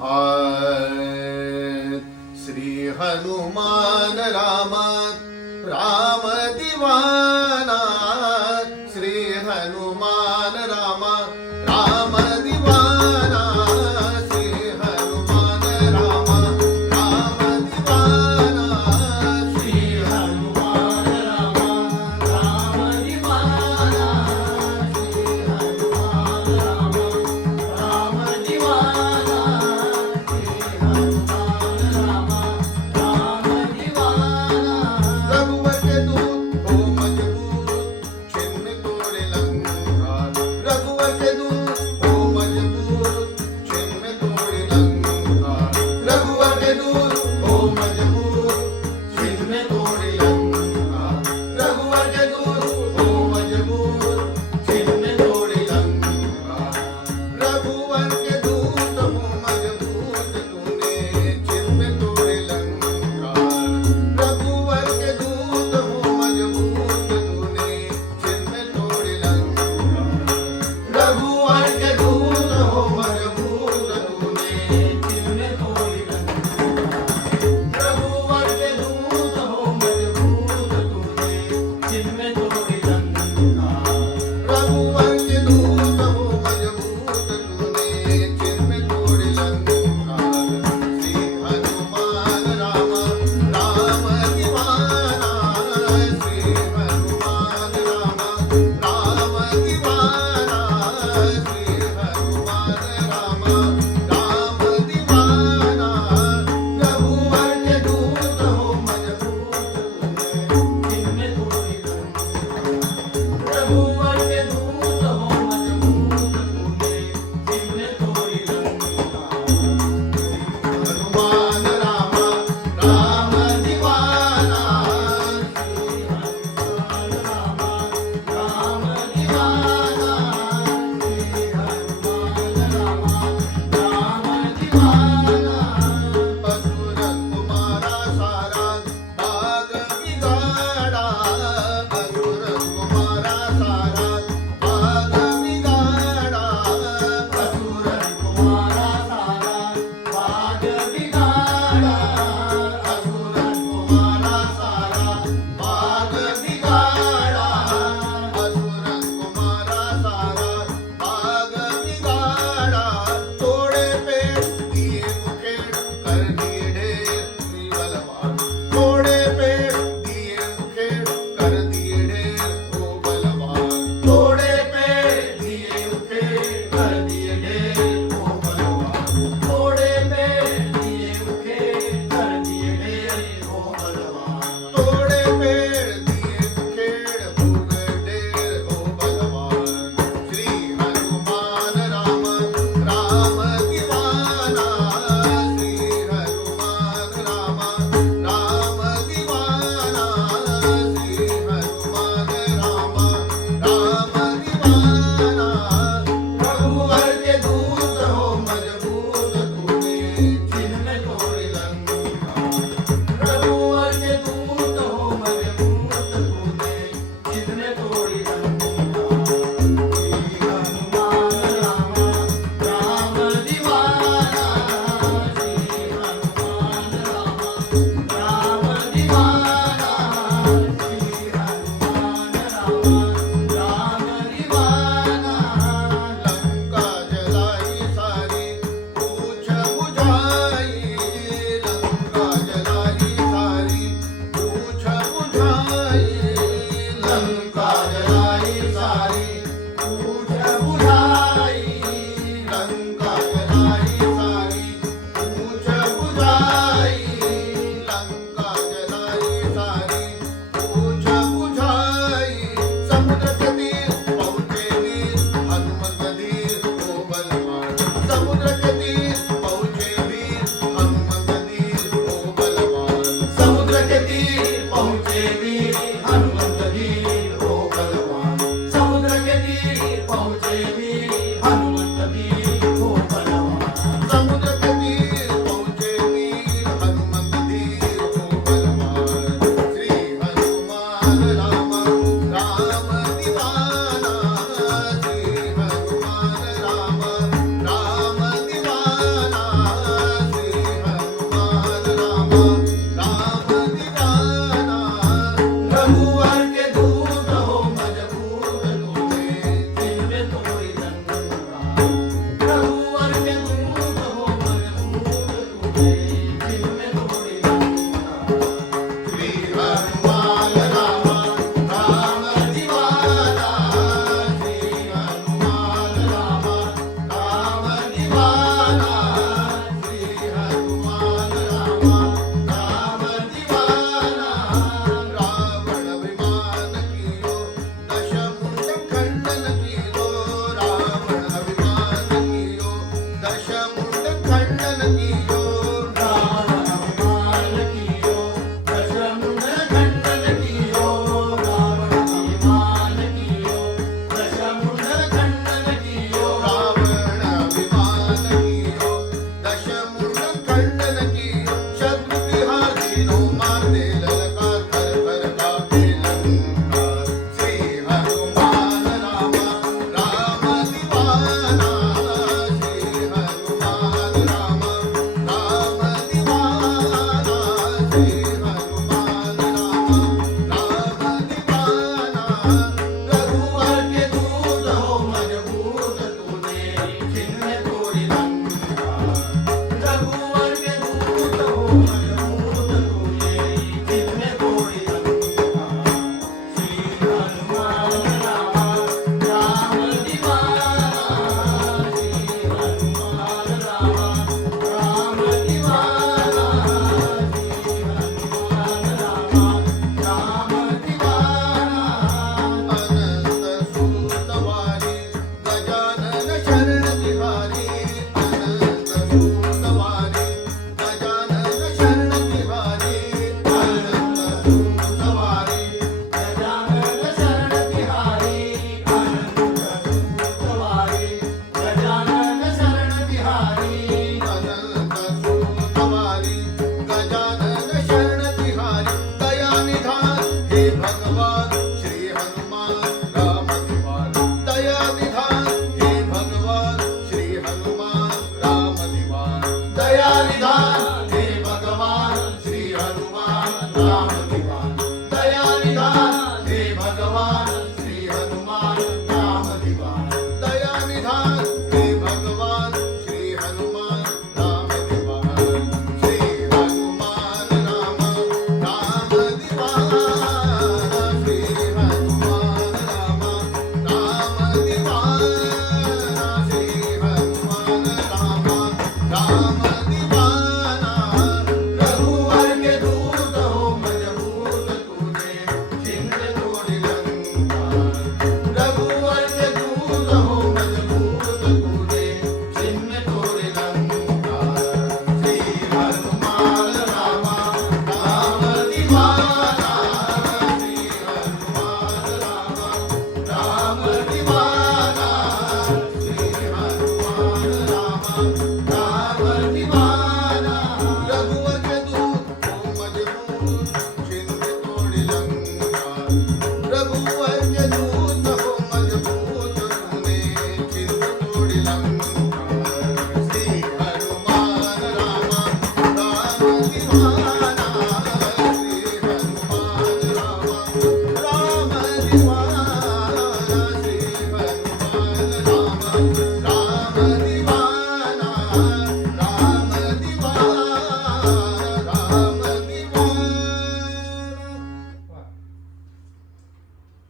I. Shri Hanuman Ram Ram